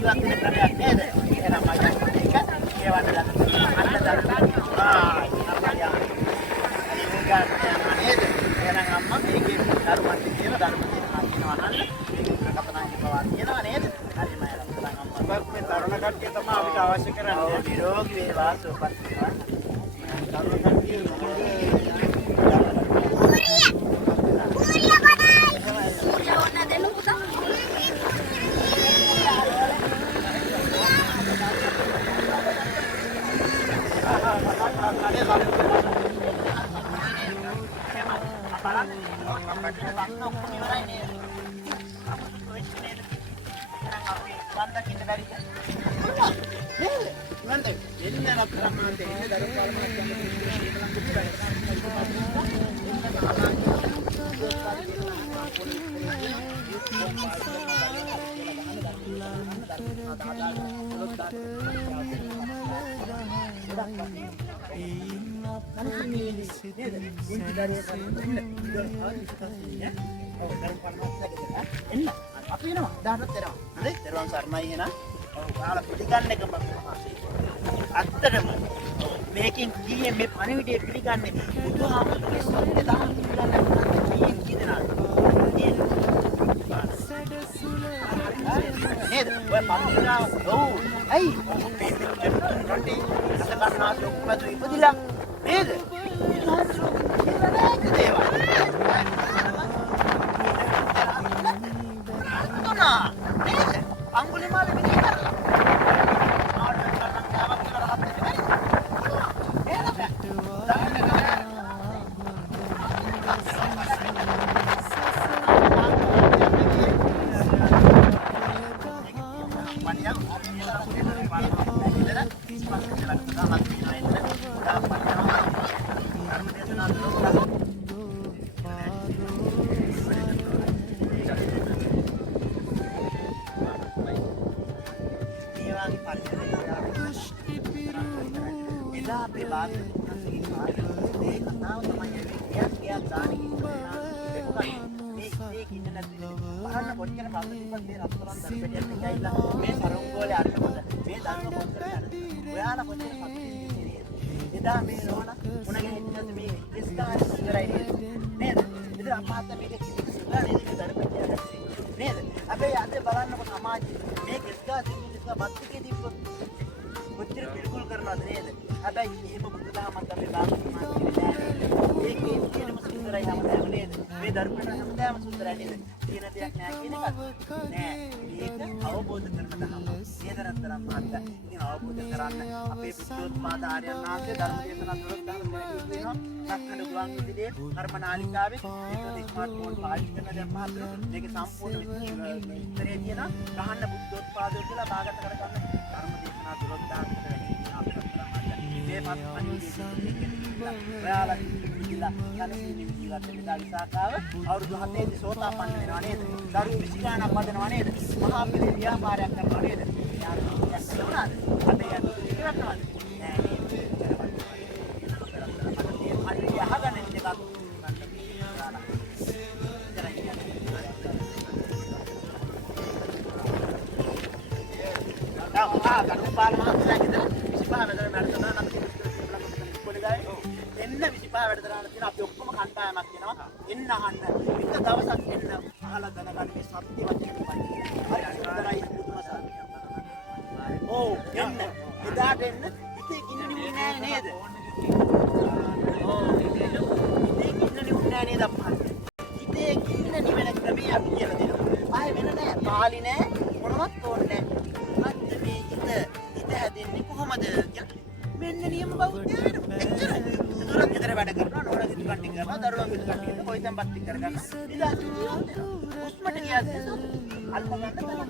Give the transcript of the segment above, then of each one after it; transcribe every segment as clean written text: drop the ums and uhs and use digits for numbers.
ජීවත් වෙන ක්‍රමයක් නේද? එහෙනම් මම ඒක කියවන්න ළඟ අන්න දරුවා නේද? එහෙනම් අම්මා මේකේ දරුවන්ට කියන දරුවන්ට කියනවා නේද? මේක කතනා කියනවා කියනවා නේද? හරි මම අම්මා මේ තරුණ කට්ටිය තමයි අපිට අවශ්‍ය කරන්නේ. නිරෝගී වේවා සුවපත් වේවා. තරුණ කට්ටිය අපි එනවා 18ට එනවා. හරි? දරුවන් සර්ණයි එහෙනම්. ඔව් ඔයාලා පිළිගන්න එක මම අත්තටම මේකෙන් කීයේ මේ පණිවිඩය පිළිගන්නේ බුදුහාමුදුරේ සත්‍ය දහම් පිළිගන්න කීයෙන් කීදෙනාද? නේද? ඔය පන්තිනාව ඔව්. ඇයි? රොටි අසකන්නා ලොක්මතු ඉපදිලා නේද? බුදුහාමුදුරේ දේවා. අංගුලිමාල විදිහ කරලා ආඩම් කරන තාවක් කියලා රහත් වෙන්නේ මේ සරුංගෝලේ අරනකොට මේ දන්න මොකද ඔයාලා කොච්චර සතුටින් එදා මේ නෝන උණගේ හිටියත් මේ ඉස්කාර ඉවරයි නේද ඉතින් අම්මාත් මේක කිසි සුලා නේද දරපැත්තට නේද අපි අද බලන්නකොට සමාජයේ මේ ඉස්කාර ඉස්කාර බත්තිකේ දීපොත් කොච්චර පිළිකුල් කරනවද නේද හැබැයි එහෙම බුදුදහමත් අපි බාහිර මාර්ගයේ ඒකේ තියෙනම සුන්දරයි හැමදාම නේද මේ දරුවන්ට හැමදාම සුන්දරයි නේද කියන දෙයක් නෑ කියන එක නෑ ඒක අවබෝධ කරගන්න දහම නේදතරම් මාත් ඉතින් අවබෝධ කරගන්න අපේ බුද්ධෝත්පාද ආර්යයන් වහන්සේ ධර්ම දේශනා තුළත් ධර්ම කියනවා සක්කන ගුවන් විදුලියේ කර්මනාලිකාවේ ඒක ස්මාර්ට් ෆෝන් පාවිච්චි කරන දැන් මාත් මේක සම්පූර්ණ විස්තරය තියෙනවා ගහන්න බුද්ධෝත්පාදය කියලා භාගත කරගන්න ධර්ම දේශනා තුළත් ධර්ම මේ ඔයාලා ඉතිලා කලින් ජීවත් වෙන දාගසාකාව අවුරුදු 7 දී සෝතාපන්න වෙනවා නේද? දරුවෝ 20 ගණනක් වදනවා නේද? මහා පිළි ව්‍යාපාරයක් කරනවා නේද? යාළුවෝ යන්නවද? අද යන්න ඉවරනවද? නෑ නේද? හරි යහගන්න ඉන්නකක් ගන්න පාල මහත්තයා කියලා 25 වෙනිදා මැරෙනවා නම් එන්න 25 වැඩ දාන්න තියෙන අපි ඔක්කොම කණ්ඩායමක් වෙනවා එන්න අහන්න එක දවසක් එන්න අහලා දැනගන්න මේ සත්‍යවත් කියනවායි හරි හොඳයි පුදුමසාරයි ඔව් එන්න එදාට එන්න ඉතින් ඉන්නේ නෑ නේද ඔව් ඉතින් ඉන්නේ නෑ නේද අප්පා ඉතින් ඉන්න නිවෙන ක්‍රමය අපි කියලා දෙනවා ආයෙ වෙන නෑ පාලි නෑ මොනවත් ඕනේ නෑ අද මේ ඉත හැදෙන්නේ කොහමද කියලා මෙන්න නියම බෞද්ධයන එච්චරයි දුරක් විතර වැඩ කරනවා නෝනා කිතු කට්ටි කරනවා දරුවන් කිතු කට්ටි කරනවා කොයිතම් පත්ති කරගන්න ඉතින් උස්මට ගියාද අල්ප ගන්න තමයි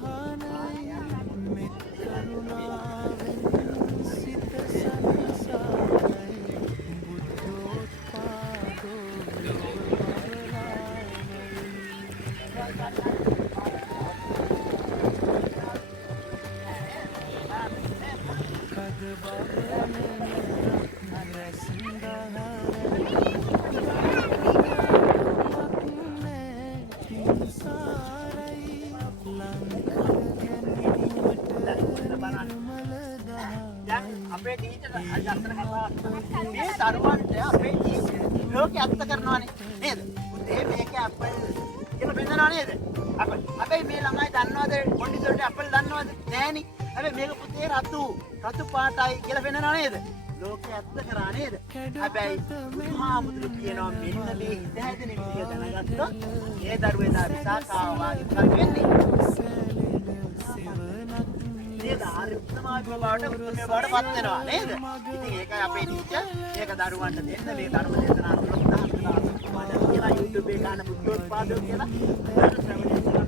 ලස්සන කතාවක්. මේ දරුවන්ට අපේ ජීවිතේ ලෝකේ අත්ත කරනවානේ නේද? උදේ මේක ඇපල් කියලා බෙන්නනවා නේද? අපල්. හැබැයි මේ ළමයි දන්නවද මොන්ටිසෝරිට ඇපල් දන්නවද? නෑනේ. හැබැයි මේක පුතේ රතු පාටයි කියලා බෙන්නනවා නේද? ලෝකේ ඇත්ත කරා නේද? හැබැයි බුදුහාමුදුරු කියනවා මෙන්න මේ හිත හැදෙන විදිය දැනගත්තොත් ඒ දරුවේ දා විසාකාව වාගේ මොකක්ද වෙන්නේ? නේද? හරි උත්තමාභිම බවට උත්තමයේ බවට පත් වෙනවා නේද? ඉතින් ඒකයි අපේ ටීචර් මේක දරුවන්ට දෙන්න මේ ධර්ම දේශනා 10000 කියලා YouTube එකේ ගන්න බුද්ධෝත්පාදෝ කියලා ශ්‍රවණය කරලා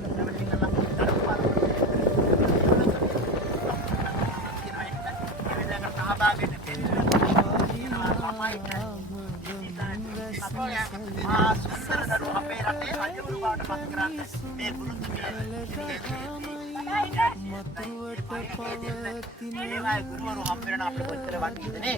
සුන්දර දරුවෝ අපේ රටේ රජවරු බවට පත් කරන්න මේ ගුරුතුමිය ඒවයි ගුරුවරු හම්බ වෙන අපිට කොච්චර වටිනවද නේ?